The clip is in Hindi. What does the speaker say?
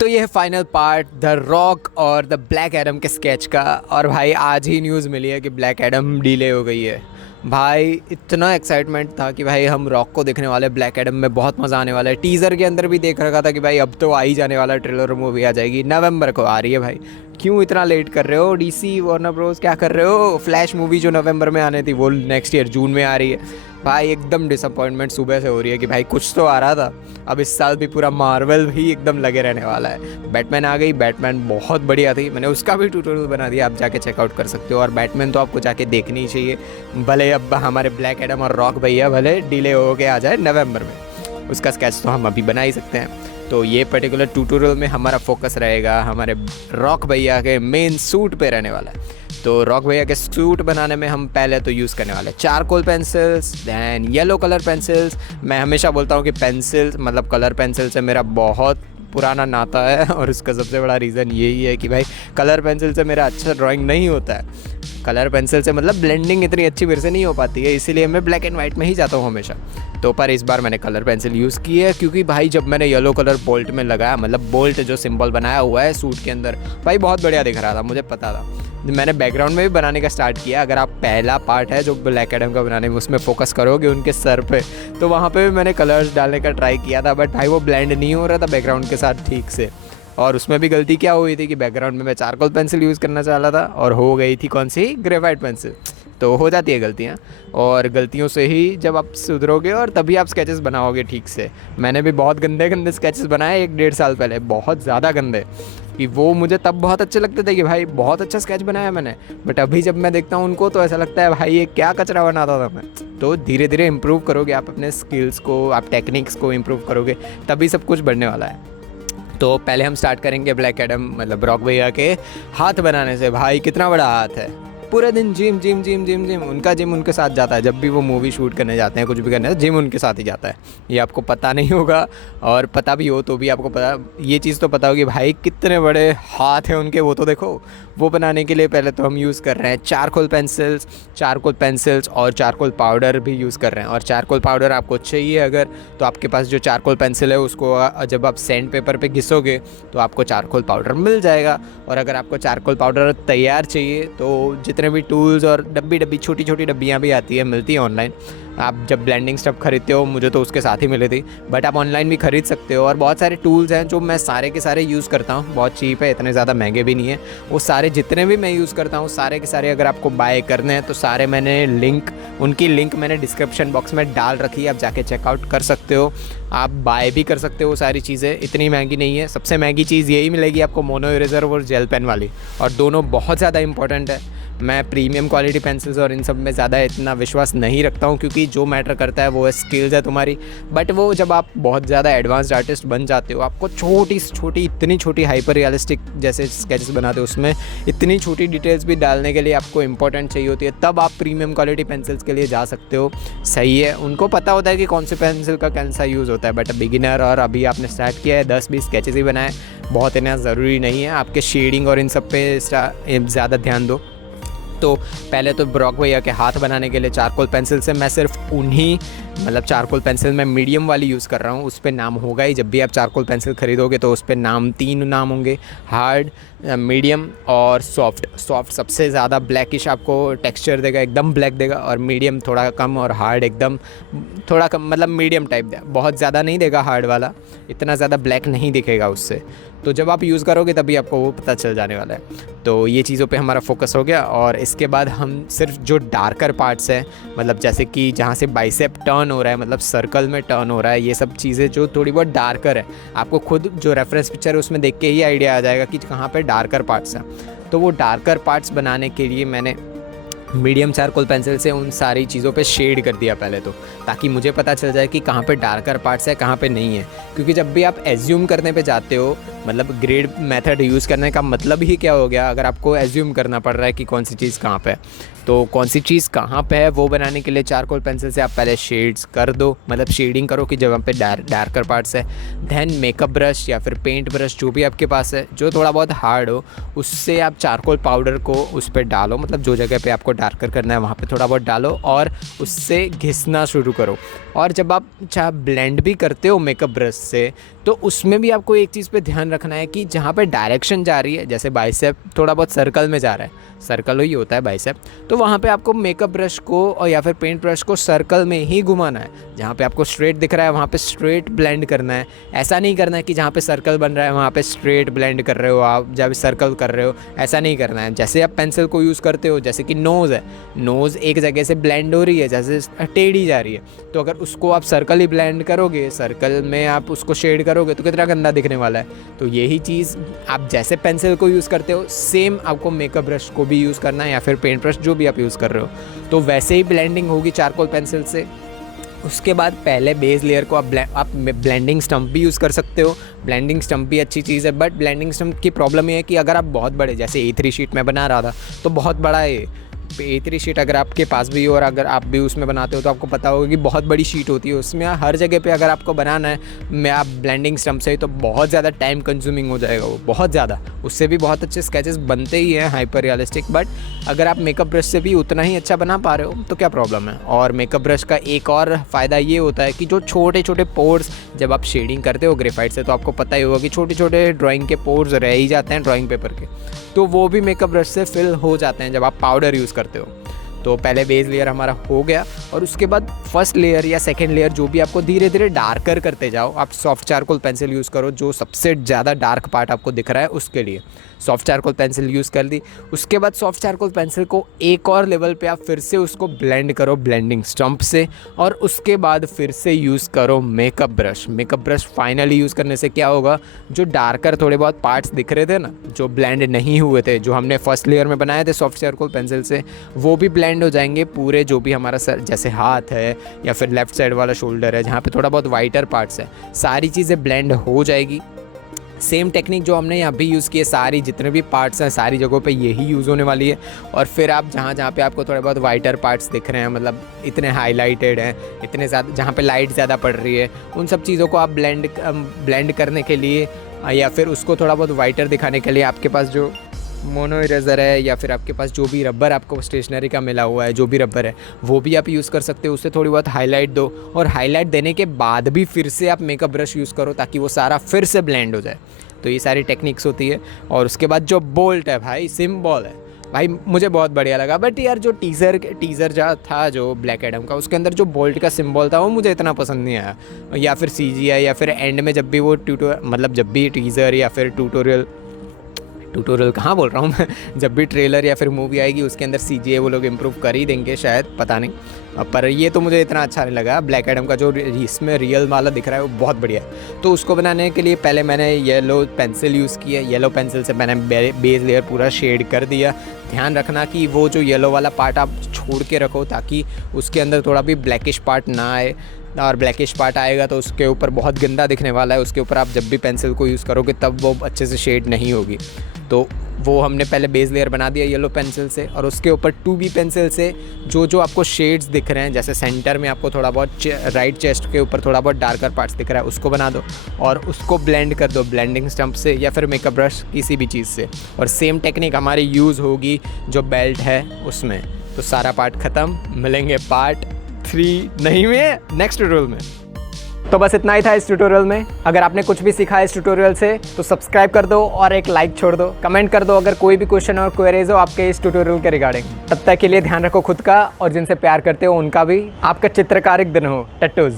तो ये है फाइनल पार्ट द रॉक और द ब्लैक एडम के स्केच का। और भाई आज ही न्यूज़ मिली है कि ब्लैक एडम डिले हो गई है। भाई इतना एक्साइटमेंट था कि भाई हम रॉक को देखने वाले, ब्लैक एडम में बहुत मज़ा आने वाला है। टीज़र के अंदर भी देख रखा था कि भाई अब तो आ ही जाने वाला, ट्रेलर मूवी आ जाएगी, नवंबर को आ रही है। भाई क्यों इतना लेट कर रहे हो डीसी वार्नर ब्रोस, क्या कर रहे हो? फ्लैश मूवी जो नवंबर में आने थी वो नेक्स्ट ईयर जून में आ रही है। भाई एकदम डिसअपॉइंटमेंट सुबह से हो रही है कि भाई कुछ तो आ रहा था। अब इस साल भी पूरा मार्वल भी एकदम लगे रहने वाला है। बैटमैन आ गई, बैटमैन बहुत बढ़िया थी, मैंने उसका भी ट्यूटोरियल बना दिया, आप जाके चेकआउट कर सकते हो। और बैटमैन तो आपको जाके देखनी ही चाहिए, भले अब हमारे ब्लैक एडम और रॉक भैया भले डिले हो के आ जाए नवंबर में, उसका स्केच तो हम अभी बना ही सकते हैं। तो ये पर्टिकुलर ट्यूटोरियल में हमारा फोकस रहेगा हमारे रॉक भैया के मेन सूट पे रहने वाला है। तो रॉक भैया के सूट बनाने में हम पहले तो यूज़ करने वाले charcoal pencils, then yellow colour pencils. मैं हमेशा बोलता हूँ कि पेंसिल्स मतलब कलर पेंसिल से मेरा बहुत पुराना नाता है, और उसका सबसे बड़ा रीज़न यही है कि भाई कलर पेंसिल से मेरा अच्छा ड्राइंग नहीं होता है। कलर पेंसिल से मतलब ब्लेंडिंग इतनी अच्छी मेरे से नहीं हो पाती है, इसीलिए मैं ब्लैक एंड वाइट में ही जाता हूँ हमेशा। तो पर इस बार मैंने कलर पेंसिल यूज़ की है, क्योंकि भाई जब मैंने येलो कलर बोल्ट में लगाया, मतलब बोल्ट जो सिंबल बनाया हुआ है सूट के अंदर, भाई बहुत बढ़िया दिख रहा था, मुझे पता था। मैंने बैकग्राउंड में भी बनाने का स्टार्ट किया। अगर आप पहला पार्ट है जो ब्लैक एडम का बनाने में, उसमें फोकस करोगे उनके सर पे, तो वहाँ पे भी मैंने कलर्स डालने का ट्राई किया था, बट भाई वो ब्लेंड नहीं हो रहा था बैकग्राउंड के साथ ठीक से। और उसमें भी गलती क्या हुई थी कि बैकग्राउंड में मैं चारकोल पेंसिल यूज़ करना चाह रहा था और हो गई थी कौन सी, ग्रेफाइट पेंसिल। तो हो जाती है गलतियाँ, और गलतियों से ही जब आप सुधरोगे और तभी आप स्केचेस बनाओगे ठीक से। मैंने भी बहुत गंदे गंदे स्केचेस बनाए 1-1.5 साल पहले, बहुत ज़्यादा गंदे, कि वो मुझे तब बहुत अच्छे लगते थे कि भाई बहुत अच्छा स्केच बनाया मैंने, बट अभी जब मैं देखता हूँ उनको तो ऐसा लगता है भाई ये क्या कचरा बनाता था मैं। तो धीरे धीरे इम्प्रूव करोगे आप अपने स्किल्स को, आप टेक्निक्स को इम्प्रूव करोगे, तभी सब कुछ बढ़ने वाला है। तो पहले हम स्टार्ट करेंगे ब्लैक एडम मतलब रॉक भैया के हाथ बनाने से। भाई कितना बड़ा हाथ है, पूरे दिन gym gym gym gym gym, उनका जिम उनके साथ जाता है। जब भी वो मूवी शूट करने जाते हैं, कुछ भी करने, जिम उनके साथ ही जाता है। ये आपको पता नहीं होगा, और पता भी हो तो भी आपको पता, ये चीज़ तो पता होगी भाई कितने बड़े हाथ हैं उनके। वो तो देखो, वो बनाने के लिए पहले तो हम यूज़ कर रहे हैं चारकोल पेंसिल्स और चारकोल पाउडर भी यूज़ कर रहे हैं। और चारकोल पाउडर आपको चाहिए अगर, तो आपके पास जो चारकोल पेंसिल है उसको जब आप सैंड पेपर पे घिसोगे तो आपको चारकोल पाउडर मिल जाएगा। और अगर आपको चारकोल पाउडर तैयार चाहिए तो जितने भी टूल्स और डब्बी छोटी छोटी डब्बियाँ भी आती है, मिलती है ऑनलाइन। आप जब ब्लेंडिंग स्टफ खरीदते हो, मुझे तो उसके साथ ही मिले थी, बट आप ऑनलाइन भी खरीद सकते हो। और बहुत सारे टूल्स हैं जो मैं सारे के सारे यूज़ करता हूँ, बहुत चीप है, इतने ज़्यादा महंगे भी नहीं है। वो सारे जितने भी मैं यूज़ करता हूँ सारे के सारे अगर आपको बाय करने हैं तो सारे मैंने उनकी लिंक मैंने डिस्क्रिप्शन बॉक्स में डाल रखी है, आप जाके चेकआउट कर सकते हो। आप बाय भी कर सकते हो, सारी चीज़ें इतनी महंगी नहीं है। सबसे महंगी चीज़ यही मिलेगी आपको, मोनो इरेज़र और जेल पेन वाली, और दोनों बहुत ज़्यादा इंपॉर्टेंट है। मैं प्रीमियम क्वालिटी पेंसिल्स और इन सब में ज़्यादा इतना विश्वास नहीं रखता हूँ, क्योंकि जो मैटर करता है वो स्किल्स है तुम्हारी। बट वो जब आप बहुत ज़्यादा एडवांस्ड आर्टिस्ट बन जाते हो, आपको छोटी छोटी इतनी छोटी हाइपर रियलिस्टिक जैसे स्केचेस बनाते हो, उसमें इतनी छोटी डिटेल्स भी डालने के लिए आपको इंपॉर्टेंट चाहिए होती है, तब आप प्रीमियम क्वालिटी पेंसिल्स के लिए जा सकते हो। सही है, उनको पता होता है कि कौन से पेंसिल का कौन सा यूज़ होता है। बट बिगिनर और अभी आपने स्टार्ट किया है, 10-20 स्केचेस ही बनाए, बहुत इतना ज़रूरी नहीं है। आपके शेडिंग और इन सब पे ज़्यादा ध्यान दो। तो पहले तो ब्रॉक भैया के हाथ बनाने के लिए चारकोल पेंसिल से मैं सिर्फ उन्हीं मतलब चारकोल पेंसिल मैं मीडियम वाली यूज़ कर रहा हूँ, उस पर नाम होगा ही। जब भी आप चारकोल पेंसिल खरीदोगे तो उस पर नाम 3 नाम होंगे, हार्ड, मीडियम और सॉफ्ट सबसे ज़्यादा ब्लैकिश आपको टेक्सचर देगा, एकदम ब्लैक देगा। और मीडियम थोड़ा कम, और हार्ड एकदम थोड़ा कम, मतलब मीडियम टाइप देगा, बहुत ज़्यादा नहीं देगा हार्ड वाला, इतना ज़्यादा ब्लैक नहीं दिखेगा उससे। तो जब आप यूज़ करोगे तभी आपको वो पता चल जाने वाला है। तो ये चीज़ों पे हमारा फोकस हो गया। और इसके बाद हम सिर्फ जो डार्कर पार्ट्स हैं, मतलब जैसे कि जहाँ से बाइसेप टर्न हो रहा है, मतलब सर्कल में टर्न हो रहा है, ये सब चीज़ें जो थोड़ी बहुत डार्कर है, आपको खुद जो रेफरेंस पिक्चर है उसमें देख के ही आइडिया आ जाएगा कि कहाँ पे डार्कर पार्ट्स हैं। तो वो डार्कर पार्ट्स बनाने के लिए मैंने मीडियम चारकोल पेंसिल से उन सारी चीज़ों पे शेड कर दिया पहले तो, ताकि मुझे पता चल जाए कि कहाँ पे डार्कर पार्ट्स है, कहाँ पे नहीं है। क्योंकि जब भी आप एज्यूम करने पे जाते हो, मतलब ग्रेड मेथड यूज़ करने का मतलब ही क्या हो गया, अगर आपको एज्यूम करना पड़ रहा है कि कौन सी चीज़ कहाँ पे है, तो कौन सी चीज़ कहाँ पे है वो बनाने के लिए चारकोल पेंसिल से आप पहले शेड्स कर दो, मतलब शेडिंग करो कि जहाँ पे डार्कर पार्ट्स है। देन मेकअप ब्रश या फिर पेंट ब्रश जो भी आपके पास है, जो थोड़ा बहुत हार्ड हो, उससे आप चारकोल पाउडर को उस पर डालो, मतलब जो जगह पे आपको डार्कर करना है वहाँ पे थोड़ा बहुत डालो और उससे घिसना शुरू करो। और जब आप चाहे ब्लेंड भी करते हो मेकअप ब्रश से, तो उसमें भी आपको एक चीज़ पे ध्यान रखना है कि जहाँ पे डायरेक्शन जा रही है, जैसे बाइसेप थोड़ा बहुत सर्कल में जा रहा है, सर्कल ही होता है बाइसेप, तो वहाँ पे आपको मेकअप ब्रश को और या फिर पेंट ब्रश को सर्कल में ही घुमाना है। जहाँ पे आपको स्ट्रेट दिख रहा है वहाँ पे स्ट्रेट ब्लेंड करना है। ऐसा नहीं करना है कि जहाँ पे सर्कल बन रहा है वहाँ पे स्ट्रेट ब्लेंड कर रहे हो, आप जब सर्कल कर रहे हो, ऐसा नहीं करना है। जैसे आप पेंसिल को यूज़ करते हो, जैसे कि नोज़ है, नोज़ एक जगह से ब्लेंड हो रही है, जैसे टेढ़ी जा रही है, तो अगर उसको आप सर्कल ही ब्लेंड करोगे, सर्कल में आप उसको शेड करोगे तो कितना गंदा दिखने वाला है। तो यही चीज़ आप जैसे पेंसिल को यूज़ करते हो, सेम आपको मेकअप ब्रश को भी यूज़ करना है, या फिर पेंट ब्रश जो भी आप यूज़ कर रहे हो, तो वैसे ही ब्लेंडिंग होगी चारकोल पेंसिल से। उसके बाद पहले बेस लेयर को आप ब्लेंडिंग स्टम्प भी यूज़ कर सकते हो। ब्लेंडिंग स्टम्प भी अच्छी चीज़ है, बट ब्लेंडिंग स्टम्प की प्रॉब्लम ये है कि अगर आप बहुत बड़े, जैसे A3 शीट में बना रहा था तो बहुत बड़ा है A3 शीट, अगर आपके पास भी हो और अगर आप भी उसमें बनाते हो तो आपको पता होगा कि बहुत बड़ी शीट होती है, उसमें हर जगह पे अगर आपको बनाना है मैं आप ब्लेंडिंग स्टम्प से ही, तो बहुत ज़्यादा टाइम कंज्यूमिंग हो जाएगा वो, बहुत ज़्यादा। उससे भी बहुत अच्छे स्केचेस बनते ही हैं हाइपर रियलिस्टिक, बट अगर आप मेकअप ब्रश से भी उतना ही अच्छा बना पा रहे हो तो क्या प्रॉब्लम है। और मेकअप ब्रश का एक और फ़ायदा ये होता है कि जो छोटे छोटे पोर्स, जब आप शेडिंग करते हो ग्रेफाइट से तो आपको पता ही होगा कि छोटे छोटे ड्राइंग के पोर्स रह ही जाते हैं ड्राइंग पेपर के, तो वो भी मेकअप ब्रश से फिल हो जाते हैं जब आप पाउडर यूज़ करते हो। तो पहले बेस लेयर हमारा हो गया, और उसके बाद फर्स्ट लेयर या सेकंड लेयर जो भी आपको धीरे धीरे डार्कर करते जाओ। आप सॉफ्ट चारकोल पेंसिल यूज़ करो, जो सबसे ज़्यादा डार्क पार्ट आपको दिख रहा है उसके लिए सॉफ्ट चारकोल पेंसिल यूज़ कर दी। उसके बाद सॉफ्ट चारकोल पेंसिल को एक और लेवल पे आप फिर से उसको ब्लेंड करो ब्लेंडिंग स्टम्प से, और उसके बाद फिर से यूज़ करो makeup brush. Makeup brush finally use करने से क्या होगा, जो डार्कर थोड़े बहुत पार्ट्स दिख रहे थे ना, जो ब्लेंड नहीं हुए थे, जो हमने फर्स्ट लेयर में बनाए थे सॉफ्ट चारकोल पेंसिल से, वो भी ब्लेंड हो जाएंगे पूरे। जो भी हमारा सर, जैसे हाथ है या फिर लेफ्ट साइड वाला शोल्डर है जहाँ पे थोड़ा बहुत वाइटर पार्ट्स है, सारी चीज़ें ब्लेंड हो जाएगी। सेम टेक्निक जो हमने यहाँ भी यूज़ की है, सारी जितने भी पार्ट्स हैं सारी जगहों पे यही यूज़ होने वाली है। और फिर आप जहाँ पे आपको थोड़े बहुत वाइटर पार्ट्स दिख रहे हैं, मतलब इतने हाईलाइटेड हैं, इतने ज़्यादा जहाँ पे लाइट ज़्यादा पड़ रही है, उन सब चीज़ों को आप ब्लेंड करने के लिए या फिर उसको थोड़ा बहुत वाइटर दिखाने के लिए आपके पास जो मोनो इरेज़र है या फिर आपके पास जो भी रबर आपको स्टेशनरी का मिला हुआ है, जो भी रबर है वो भी आप यूज़ कर सकते हो। उससे थोड़ी बहुत हाईलाइट दो, और हाईलाइट देने के बाद भी फिर से आप मेकअप ब्रश यूज़ करो ताकि वो सारा फिर से ब्लेंड हो जाए। तो ये सारी टेक्निक्स होती है। और उसके बाद जो बोल्ट है भाई, सिम्बॉल है भाई, मुझे बहुत बढ़िया लगा। बट यार जो टीज़र जो था जो ब्लैक एडम का, उसके अंदर जो बोल्ट का सिंबल था वो मुझे इतना पसंद नहीं आया। या फिर CGI या फिर एंड में जब भी वो मतलब जब भी टीज़र या फिर ट्यूटोरियल कहाँ बोल रहा हूँ मैं, जब भी ट्रेलर या फिर मूवी आएगी उसके अंदर CGI वो लोग इम्प्रूव कर ही देंगे शायद, पता नहीं। पर ये तो मुझे इतना अच्छा नहीं लगा। ब्लैक एडम का जो इसमें रियल वाला दिख रहा है वो बहुत बढ़िया है। तो उसको बनाने के लिए पहले मैंने येलो पेंसिल यूज़ की है। येलो पेंसिल से मैंने बेस लेयर पूरा शेड कर दिया। ध्यान रखना कि वो जो येलो वाला पार्ट आप छोड़ के रखो ताकि उसके अंदर थोड़ा भी ब्लैकिश पार्ट ना आए, और ब्लैकिश पार्ट आएगा तो उसके ऊपर बहुत गंदा दिखने वाला है। उसके ऊपर आप जब भी पेंसिल को यूज़ करोगे तब वो अच्छे से शेड नहीं होगी। तो वो हमने पहले बेस लेयर बना दिया येलो पेंसिल से, और उसके ऊपर 2B पेंसिल से जो आपको शेड्स दिख रहे हैं, जैसे सेंटर में आपको थोड़ा बहुत राइट चेस्ट के ऊपर थोड़ा बहुत डार्कर पार्ट्स दिख रहा है, उसको बना दो और उसको ब्लेंड कर दो ब्लेंडिंग स्टम्प से या फिर मेकअप ब्रश, किसी भी चीज़ से। और सेम टेक्निक हमारी यूज़ होगी जो बेल्ट है उसमें। तो सारा पार्ट ख़त्म, मिलेंगे पार्ट 3 नहीं में नेक्स्ट ट्यूटोरियल में। तो बस इतना ही था इस ट्यूटोरियल में। अगर आपने कुछ भी सीखा इस ट्यूटोरियल से तो सब्सक्राइब कर दो और एक लाइक छोड़ दो, कमेंट कर दो अगर कोई भी क्वेश्चन और क्वेरीज हो आपके इस ट्यूटोरियल के रिगार्डिंग। तब तक के लिए ध्यान रखो खुद का और जिनसे प्यार करते हो उनका भी। आपका चित्रकारिक दिन हो। टट्टूज।